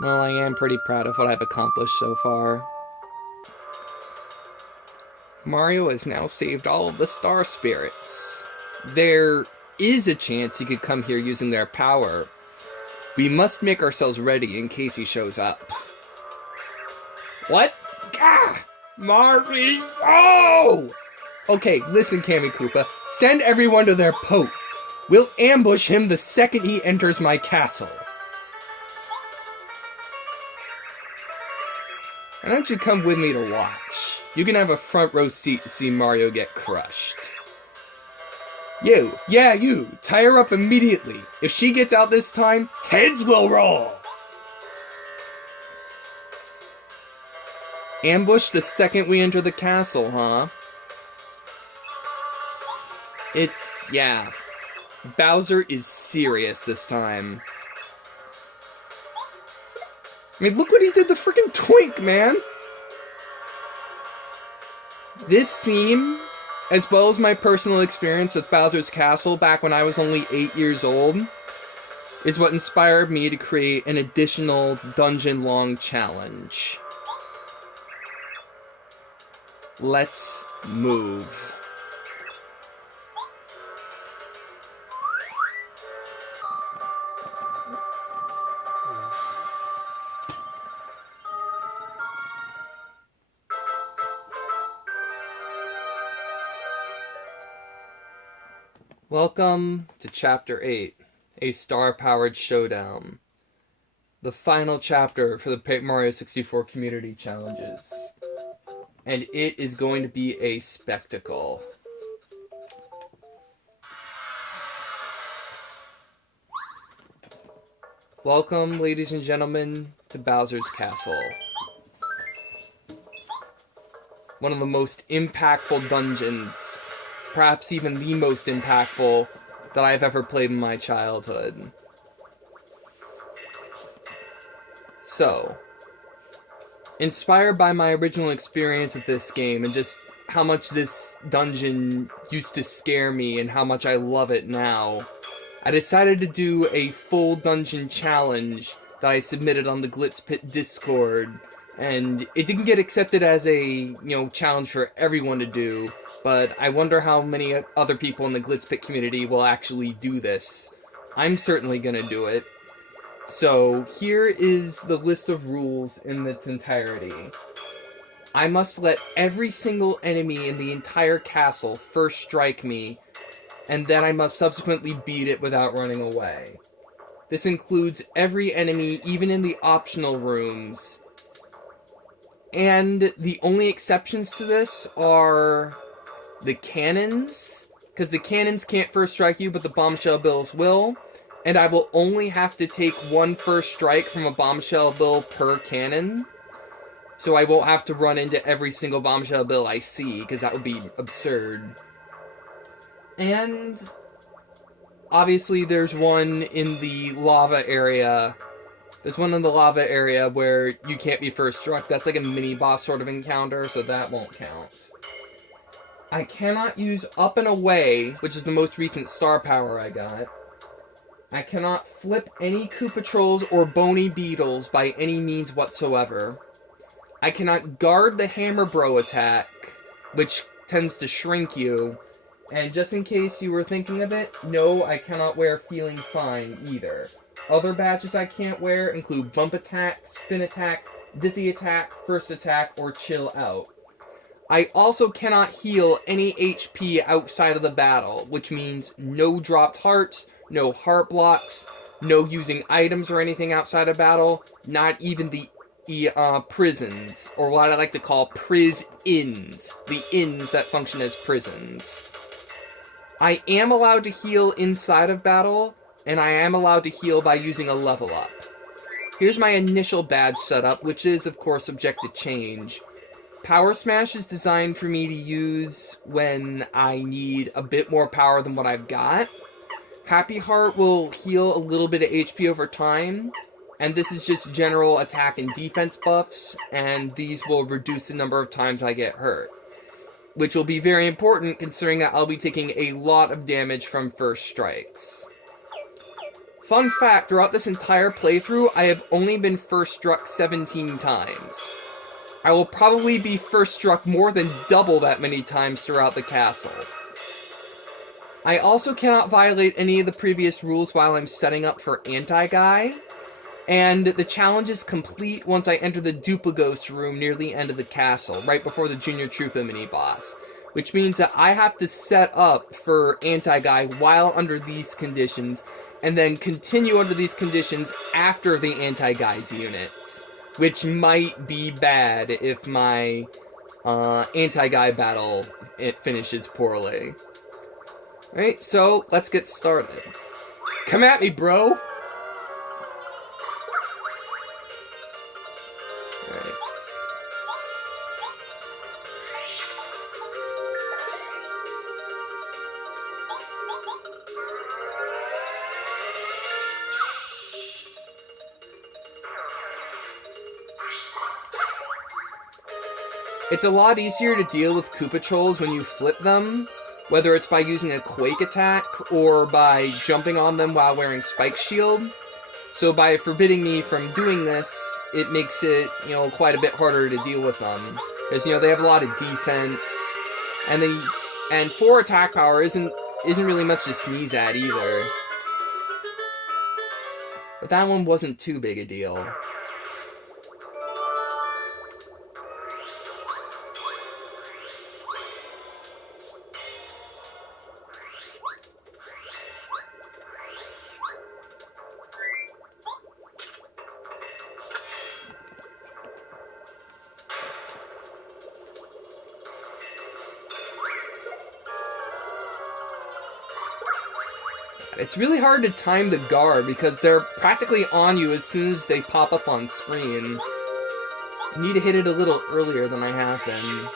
Well, I am pretty proud of what I've accomplished so far. Mario has now saved all of the Star Spirits. There is a chance he could come here using their power. We must make ourselves ready in case he shows up. What? Ah! Mario! Okay, listen, Kamikoopa. Send everyone to their posts. We'll ambush him the second he enters my castle. Why don't you come with me to watch? You can have a front row seat to see Mario get crushed. You, tie her up immediately. If she gets out this time, heads will roll. Ambush the second we enter the castle, huh? Yeah. Bowser is serious this time. I mean, look what he did to freaking Twink, man! This theme, as well as my personal experience with Bowser's Castle back when I was only 8 years old, is what inspired me to create an additional dungeon-long challenge. Let's move. Welcome to Chapter 8, a star-powered showdown. The final chapter for the Paper Mario 64 community challenges. And it is going to be a spectacle. Welcome, ladies and gentlemen, to Bowser's Castle. One of the most impactful dungeons, perhaps even the most impactful that I've ever played in my childhood. So, inspired by my original experience with this game and just how much this dungeon used to scare me and how much I love it now, I decided to do a full dungeon challenge that I submitted on the Glitz Pit Discord. And it didn't get accepted as a, challenge for everyone to do, but I wonder how many other people in the Glitz Pit community will actually do this. I'm certainly gonna do it. So, here is the list of rules in its entirety. I must let every single enemy in the entire castle first strike me, and then I must subsequently beat it without running away. This includes every enemy, even in the optional rooms. And the only exceptions to this are the cannons, because the cannons can't first strike you, but the bombshell bills will. And I will only have to take one first strike from a bombshell bill per cannon. So I won't have to run into every single bombshell bill I see, because that would be absurd. And obviously there's one in the lava area. There's one in the lava area where you can't be first struck. That's like a mini-boss sort of encounter, so that won't count. I cannot use Up and Away, which is the most recent star power I got. I cannot flip any Koopa Trolls or Bony Beetles by any means whatsoever. I cannot guard the Hammer Bro attack, which tends to shrink you. And just in case you were thinking of it, no, I cannot wear Feeling Fine either. Other badges I can't wear include Bump Attack, Spin Attack, Dizzy Attack, First Attack, or Chill Out. I also cannot heal any HP outside of the battle, which means no dropped hearts, no heart blocks, no using items or anything outside of battle, not even the prisons, or what I like to call Priz-ins, the inns that function as prisons. I am allowed to heal inside of battle, and I am allowed to heal by using a level up. Here's my initial badge setup, which is, of course, subject to change. Power Smash is designed for me to use when I need a bit more power than what I've got. Happy Heart will heal a little bit of HP over time, and this is just general attack and defense buffs, and these will reduce the number of times I get hurt. Which will be very important considering that I'll be taking a lot of damage from first strikes. Fun fact, throughout this entire playthrough, I have only been first struck 17 times. I will probably be first struck more than double that many times throughout the castle. I also cannot violate any of the previous rules while I'm setting up for Anti-Guy, and the challenge is complete once I enter the Duplighost room near the end of the castle, right before the Junior Troopa mini-boss, which means that I have to set up for Anti-Guy while under these conditions, and then continue under these conditions after the Anti-Guy's unit, which might be bad if my Anti-Guy battle finishes poorly. Alright, so let's get started. Come at me, bro! Alright. It's a lot easier to deal with Koopa Trolls when you flip them, whether it's by using a Quake attack or by jumping on them while wearing Spike Shield. So by forbidding me from doing this, it makes it, quite a bit harder to deal with them. Because, they have a lot of defense, and 4 attack power isn't really much to sneeze at either. But that one wasn't too big a deal. It's really hard to time the guard because they're practically on you as soon as they pop up on screen. I need to hit it a little earlier than I have been.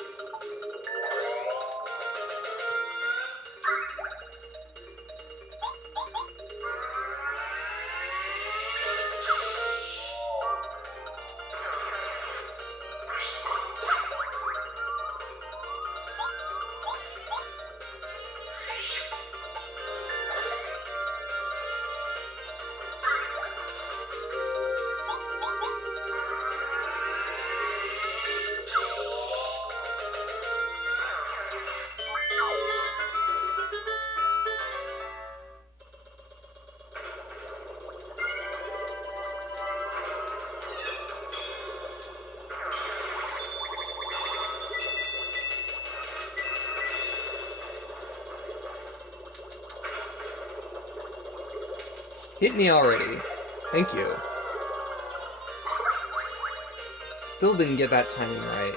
Hit me already. Thank you. Still didn't get that timing right.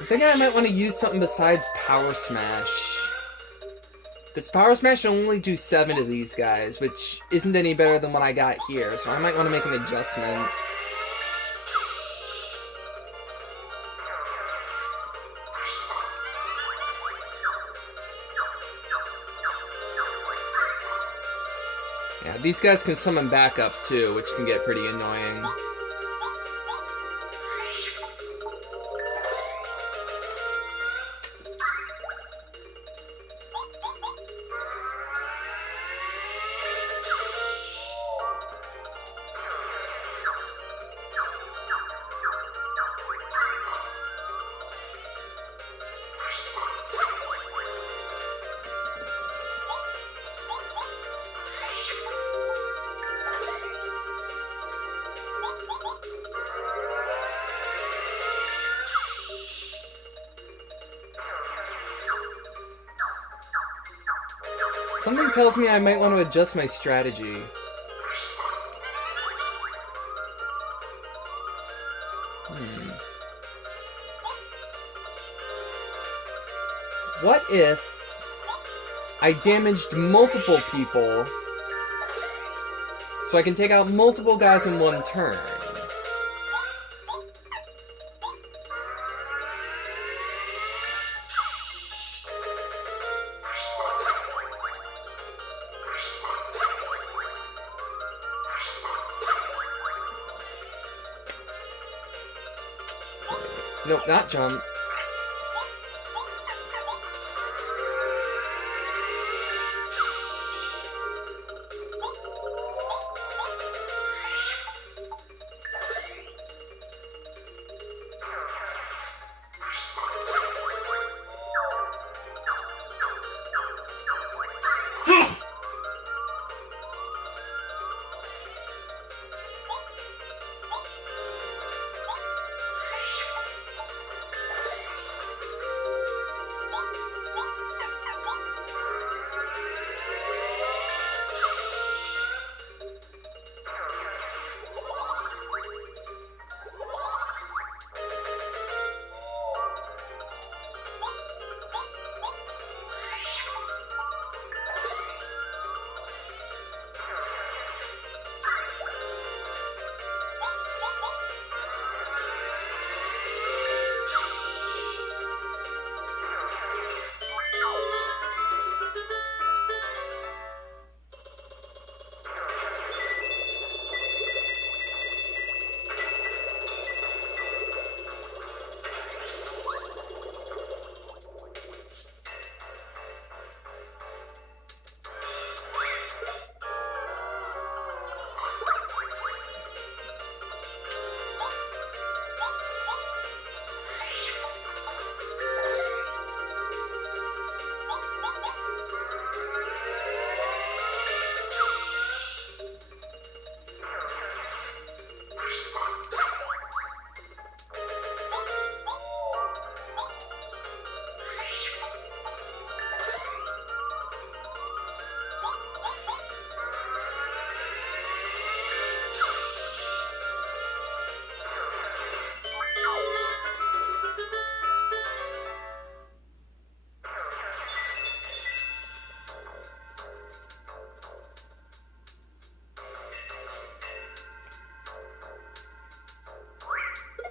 I'm thinking I might want to use something besides Power Smash. Because Power Smash will only do 7 of these guys, which isn't any better than what I got here, so I might want to make an adjustment. Yeah, these guys can summon backup too, which can get pretty annoying. Something tells me I might want to adjust my strategy. What if I damaged multiple people so I can take out multiple guys in one turn? Nope, not jump.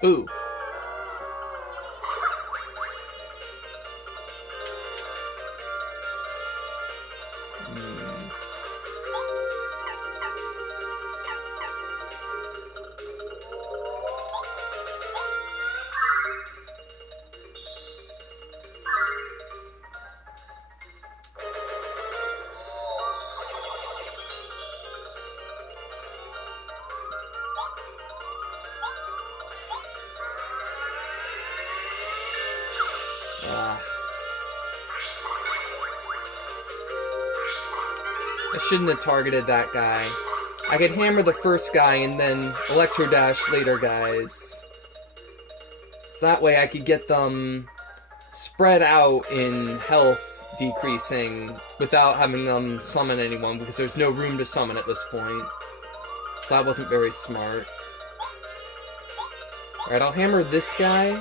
Ooh. I shouldn't have targeted that guy. I could hammer the first guy and then Electro Dash later guys. So that way I could get them spread out in health decreasing without having them summon anyone, because there's no room to summon at this point. So that wasn't very smart. Alright, I'll hammer this guy.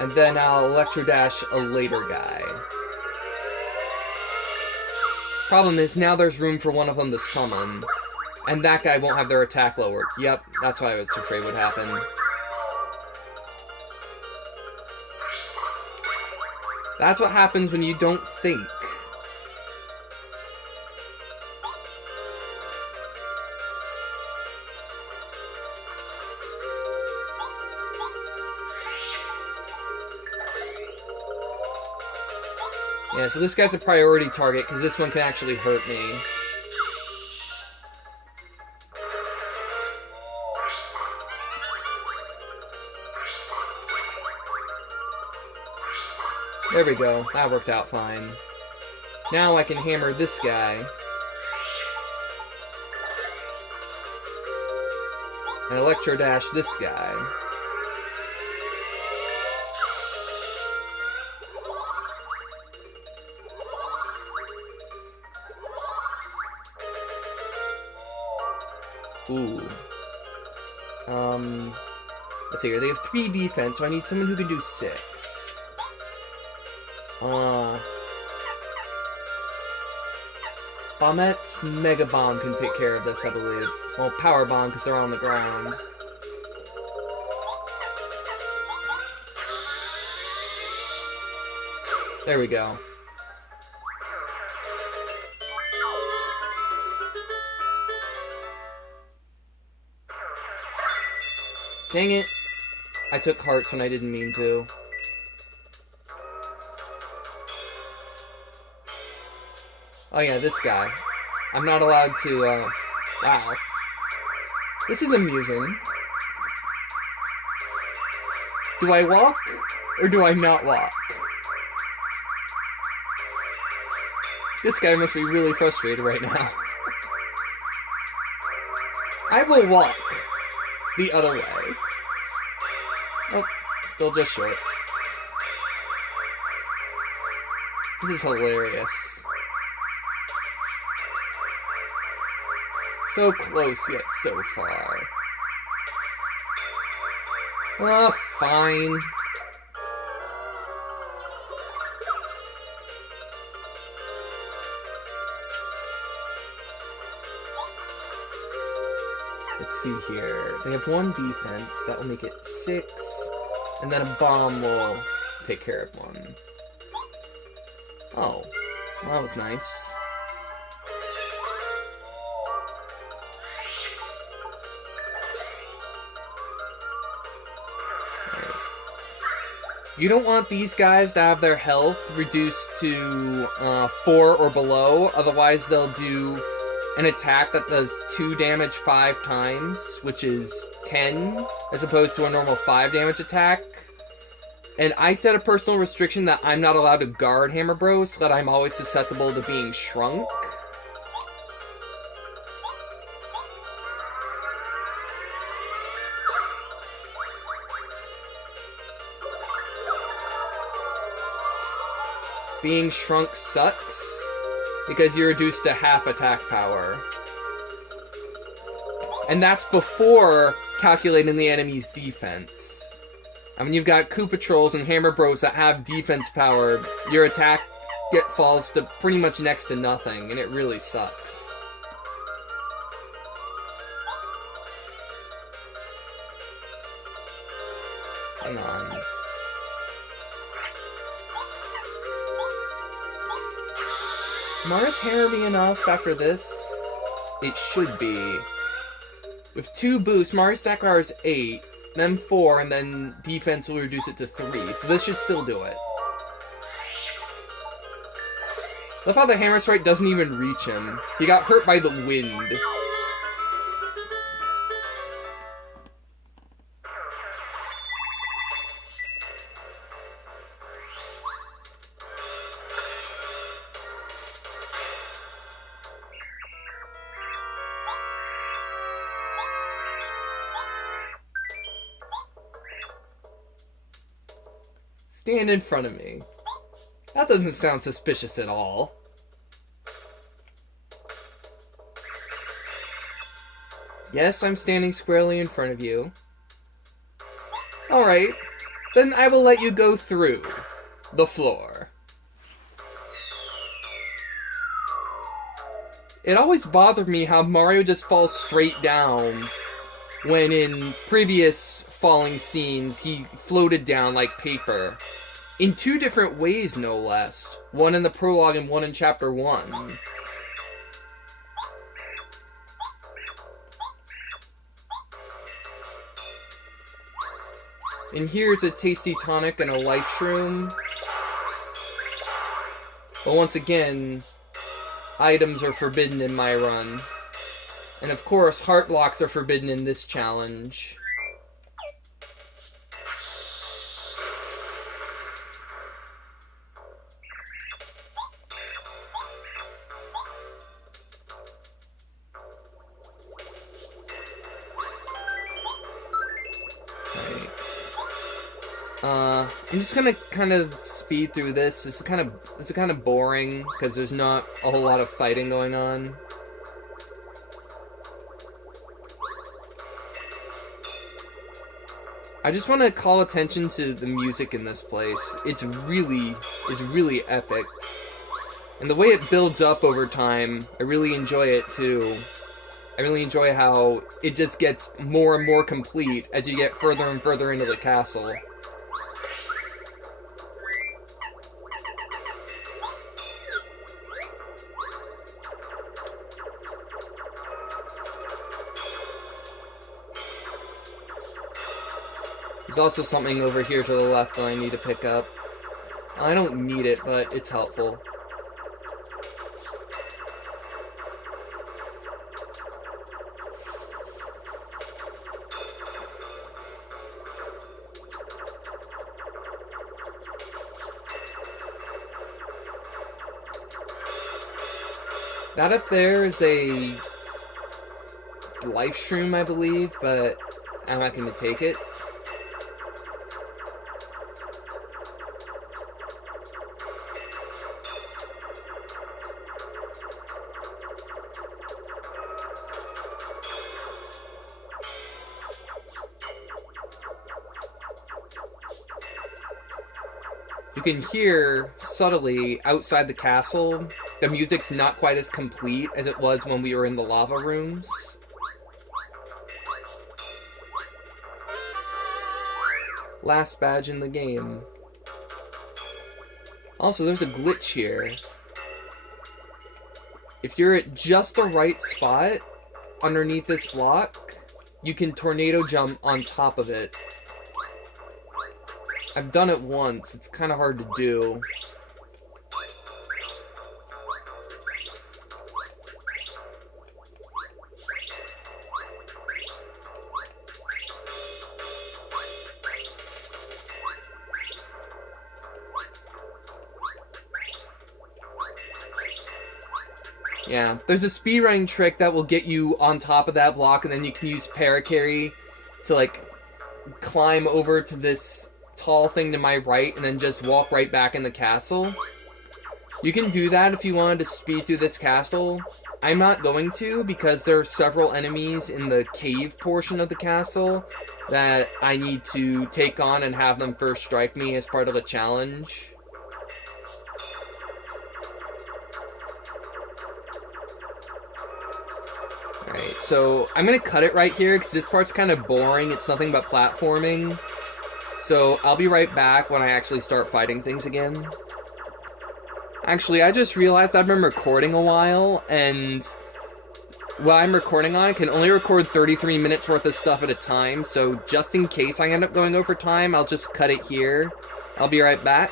And then I'll Electro Dash a later guy. Problem is, now there's room for one of them to summon. And that guy won't have their attack lowered. Yep, that's what I was afraid would happen. That's what happens when you don't think. Yeah, so this guy's a priority target, because this one can actually hurt me. There we go. That worked out fine. Now I can hammer this guy. And Electro Dash this guy. Ooh. Let's see here. They have 3 defense, so I need someone who can do 6. Bombett's Mega Bomb can take care of this, I believe. Well, Power Bomb, because they're on the ground. There we go. Dang it. I took hearts and I didn't mean to. Oh yeah, this guy. I'm not allowed to, wow. This is amusing. Do I walk, or do I not walk? This guy must be really frustrated right now. I will walk the other way. Oh, still just short. This is hilarious. So close, yet so far. Oh, fine. Let's see here. They have 1 defense. That will make it 6. And then a bomb will take care of 1. Oh. Well, that was nice. You don't want these guys to have their health reduced to 4 or below, otherwise they'll do an attack that does 2 damage 5 times, which is 10, as opposed to a normal 5 damage attack. And I set a personal restriction that I'm not allowed to guard Hammer Bros, so that I'm always susceptible to being shrunk. Being shrunk sucks, because you're reduced to half attack power. And that's before calculating the enemy's defense. I mean, you've got Koopa Trolls and Hammer Bros that have defense power. Your attack falls to pretty much next to nothing, and it really sucks. Hang on. Mario's hammer be enough after this? It should be. With 2 boosts, Mario's attack power is 8, then 4, and then defense will reduce it to 3. So this should still do it. Love how the hammer strike doesn't even reach him. He got hurt by the wind. Stand in front of me. That doesn't sound suspicious at all. Yes, I'm standing squarely in front of you. Alright, then I will let you go through the floor. It always bothered me how Mario just falls straight down when in previous falling scenes he floated down like paper. In 2 different ways, no less. One in the prologue and one in Chapter 1. And here's a tasty tonic and a life shroom. But once again, items are forbidden in my run. And of course, heart blocks are forbidden in this challenge. I'm just gonna kind of speed through this. This is kind of boring because there's not a whole lot of fighting going on. I just want to call attention to the music in this place. It's really epic. And the way it builds up over time, I really enjoy it too. I really enjoy how it just gets more and more complete as you get further and further into the castle. There's also something over here to the left that I need to pick up. I don't need it, but it's helpful. That up there is a life shroom, I believe, but I'm not going to take it. You can hear subtly outside the castle, the music's not quite as complete as it was when we were in the lava rooms. Last badge in the game. Also, there's a glitch here. If you're at just the right spot underneath this block, you can tornado jump on top of it. I've done it once. It's kind of hard to do. Yeah, there's a speedrunning trick that will get you on top of that block, and then you can use Paracarry to, like, climb over to this tall thing to my right and then just walk right back in the castle. You can do that if you wanted to speed through this castle. I'm not going to because there are several enemies in the cave portion of the castle that I need to take on and have them first strike me as part of a challenge. Alright, so I'm going to cut it right here because this part's kind of boring. It's nothing but platforming. So I'll be right back when I actually start fighting things again. Actually, I just realized I've been recording a while, and what I'm recording on, I can only record 33 minutes worth of stuff at a time, so just in case I end up going over time, I'll just cut it here. I'll be right back.